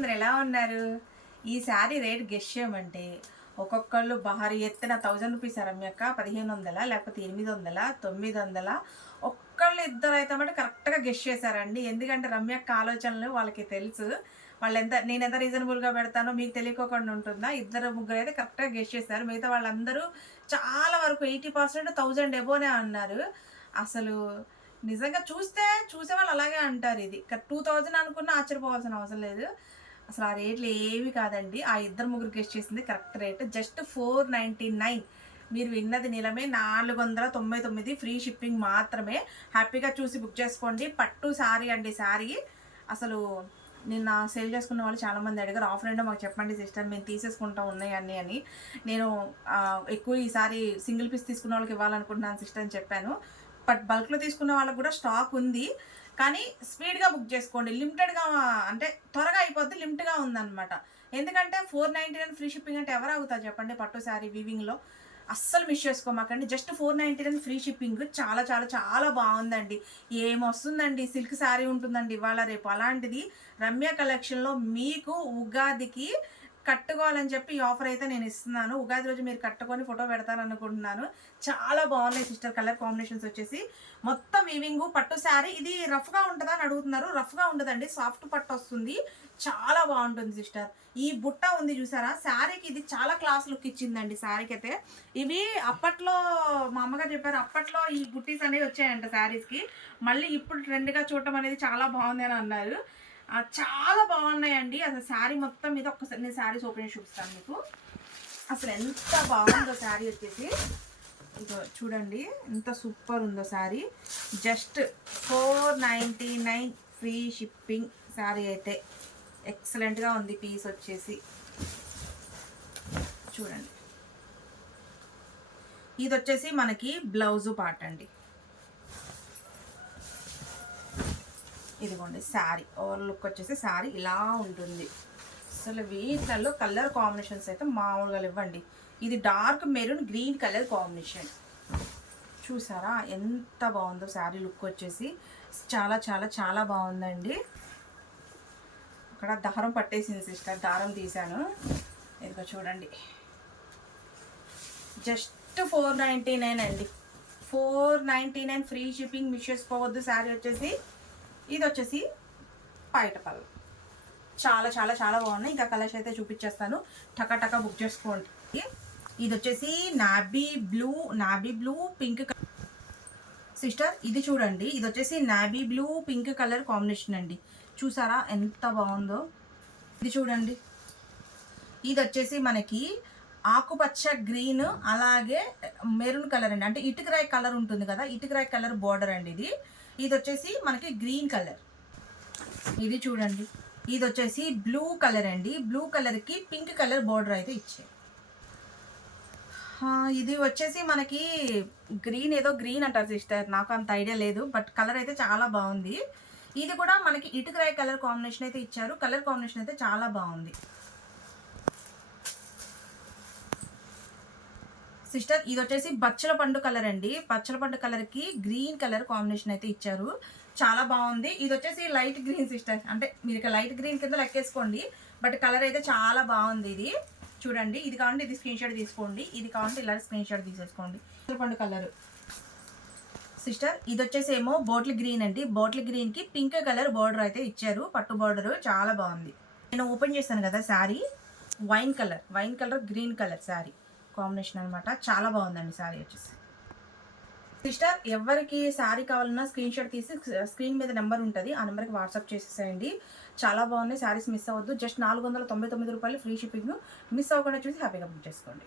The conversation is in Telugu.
అందరు ఎలా ఉన్నారు? ఈ శారీ రేట్ గెస్ చేయమంటే ఒక్కొక్కళ్ళు భారీ ఎత్తున 1000 రూపీస్ రమ్యక్క, 1500 లేకపోతే 800, 900. ఒక్కళ్ళు ఇద్దరు అయితే మటు కరెక్ట్గా గెస్ చేశారండి. ఎందుకంటే రమ్యక్క ఆలోచనలు వాళ్ళకి తెలుసు. నేను ఎంత రీజనబుల్గా పెడతానో మీకు తెలియకోకుండా ఉంటుందా? ఇద్దరు ముగ్గురు అయితే కరెక్ట్గా గెస్ చేశారు. మిగతా వాళ్ళందరూ చాలా వరకు 80% 1000 ఎబోనే అన్నారు. అసలు నిజంగా చూసే వాళ్ళు అలాగే అంటారు. ఇది 2000 అనుకున్నా ఆశ్చర్యపోవాల్సిన అవసరం లేదు. అసలు ఆ రేట్లు ఏవి కాదండి. ఆ ఇద్దరు ముగ్గురు గెస్ట్ చేసింది కరెక్ట్ రేట్. జస్ట్ 499. మీరు విన్నది నిలమే. 499 ఫ్రీ షిప్పింగ్ మాత్రమే. హ్యాపీగా చూసి బుక్ చేసుకోండి. పట్టు శారీ అండి. శారీ అసలు నిన్న సేల్ చేసుకున్న వాళ్ళు చాలామంది అడిగారు, ఆఫర్ ఏంటో మాకు చెప్పండి సిస్టర్, మేము తీసేసుకుంటాం ఉన్నాయన్నీ అని. నేను ఎక్కువ ఈసారి సింగిల్ పీస్ తీసుకున్న వాళ్ళకి ఇవ్వాలనుకుంటున్నాను సిస్టర్ అని చెప్పాను. బట్ బల్క్లో తీసుకున్న వాళ్ళకి కూడా స్టాక్ ఉంది, కానీ స్పీడ్గా బుక్ చేసుకోండి. లిమిటెడ్గా అంటే త్వరగా అయిపోద్ది, లిమిట్గా ఉందన్నమాట. ఎందుకంటే 499 ఫ్రీ షిప్పింగ్ అంటే ఎవరు అవుతారు చెప్పండి పట్టు శారీ వీవింగ్లో. అస్సలు మిస్ చేసుకోమాకండి. Just 499 free shipping. చాలా చాలా చాలా బాగుందండి. ఏమొస్తుందండి, సిల్క్ శారీ ఉంటుందండి ఇవాళ రేపు. అలాంటిది రమ్య కలెక్షన్లో మీకు ఉగాదికి కట్టుకోవాలని చెప్పి ఈ ఆఫర్ అయితే నేను ఇస్తున్నాను. ఉగాది రోజు మీరు కట్టుకొని ఫోటో పెడతారనుకుంటున్నాను. చాలా బాగున్నాయి సిస్టర్. కలర్ కాంబినేషన్స్ వచ్చేసి మొత్తం వీవింగ్ పట్టు శారీ. ఇది రఫ్గా ఉంటుందా అని అడుగుతున్నారు. రఫ్గా ఉండదండి, సాఫ్ట్ పట్టు వస్తుంది. చాలా బాగుంటుంది సిస్టర్. ఈ బుట్ట ఉంది చూసారా శారీకి, ఇది చాలా క్లాస్ లుక్ ఇచ్చిందండి శారీకి అయితే. ఇవి అప్పట్లో మా అమ్మగారు చెప్పారు, అప్పట్లో ఈ బుట్టీస్ అనేవి వచ్చాయంట శారీస్కి. మళ్ళీ ఇప్పుడు ట్రెండ్గా చూడటం అనేది చాలా బాగుంది అని అన్నారు. చాలా బాగున్నాయండి. అసలు శారీ మొత్తం మీద ఒక్కసారి నేను శారీస్ ఓపెన్ చేసి చూపిస్తాను మీకు. అసలు ఎంత బాగుందో శారీ వచ్చేసి. ఇదో చూడండి ఎంత సూపర్ ఉందో sari. Just 499 free shipping sari అయితే. ఎక్సలెంట్గా ఉంది పీస్ వచ్చేసి. చూడండి, ఇది వచ్చేసి మనకి బ్లౌజు పార్ట్ అండి. ఇదిగోండి శారీ ఓవర్ లుక్ వచ్చేసి శారీ ఇలా ఉంటుంది. అసలు వీటిల్లో కలర్ కాంబినేషన్స్ అయితే మామూలుగా ఇవ్వండి. ఇది dark maroon green colour combination. చూసారా ఎంత బాగుందో శారీ లుక్ వచ్చేసి. చాలా చాలా చాలా బాగుందండి. అక్కడ దారం పట్టేసింది సిస్టర్, దారం తీసాను. ఇదిగో చూడండి, జస్ట్ 499 అండి. 499 ఫ్రీ షిప్పింగ్. మిస్ చేసుకోవద్దు. శారీ వచ్చేసి ఇది వచ్చేసి పైటపల్లి. చాలా చాలా చాలా బాగున్నాయి. ఇంకా కలర్స్ అయితే చూపించేస్తాను. టకా బుక్ చేసుకోండి. ఇది వచ్చేసి నాబీ బ్లూ పింక్ సిస్టర్. ఇది చూడండి, ఇది వచ్చేసి నాబీ బ్లూ పింక్ కలర్ కాంబినేషన్ అండి. చూసారా ఎంత బాగుందో. ఇది చూడండి, ఇది వచ్చేసి మనకి ఆకుపచ్చ గ్రీన్ అలాగే మెరూన్ కలర్ అండి. అంటే ఇటుకరాయి కలర్ ఉంటుంది కదా, ఇటుకరాయి కలర్ బోర్డర్ అండి ఇది. ఇది వచ్చేసి మనకి గ్రీన్ కలర్. ఇది చూడండి, ఇది వచ్చేసి బ్లూ కలర్ అండి. బ్లూ కలర్కి పింక్ కలర్ బోర్డర్ అయితే ఇచ్చాయి. ఇది వచ్చేసి మనకి గ్రీన్, ఏదో గ్రీన్ అంటారు సిస్టర్, నాకు అంత ఐడియా లేదు. బట్ కలర్ అయితే చాలా బాగుంది. ఇది కూడా మనకి ఇటుకరాయి కలర్ కాంబినేషన్ అయితే ఇచ్చారు. కలర్ కాంబినేషన్ అయితే చాలా బాగుంది సిస్టర్. ఇది వచ్చేసి బచ్చల పండు కలర్ అండి. బచ్చల పండు కలర్కి గ్రీన్ కలర్ కాంబినేషన్ అయితే ఇచ్చారు. చాలా బాగుంది. ఇది వచ్చేసి లైట్ గ్రీన్ సిస్టర్, అంటే మీరు లైట్ గ్రీన్ కింద లెక్కేసుకోండి. బట్ కలర్ అయితే చాలా బాగుంది. ఇది చూడండి, ఇది కావాలంటే ఇది స్క్రీన్ షాట్ తీసుకోండి, ఇది కావాలంటే ఇలా స్క్రీన్ షాట్ తీసేసుకోండి. బచ్చల పండు కలర్ సిస్టర్. ఇది వచ్చేసి ఏమో బాటిల్ గ్రీన్ అండి. బాటిల్ గ్రీన్కి పింక్ కలర్ బార్డర్ అయితే ఇచ్చారు, పట్టు బార్డర్. చాలా బాగుంది. నేను ఓపెన్ చేశాను కదా sari, wine colour green colour sari combination అనమాట. చాలా బాగుందండి శారీ వచ్చేసి. సిస్టర్, ఎవరికి శారీ కావాలన్నా స్క్రీన్ షాట్ తీసి స్క్రీన్ మీద నెంబర్ ఉంటుంది, ఆ నెంబర్కి వాట్సాప్ చేసేసేయండి. చాలా బాగున్నాయి శారీస్. మిస్ అవ్వద్దు. జస్ట్ 499 రూపాయలు ఫ్రీ షిప్పింగ్. మిస్ అవ్వకుండా చూసి హ్యాపీగా బుక్ చేసుకోండి.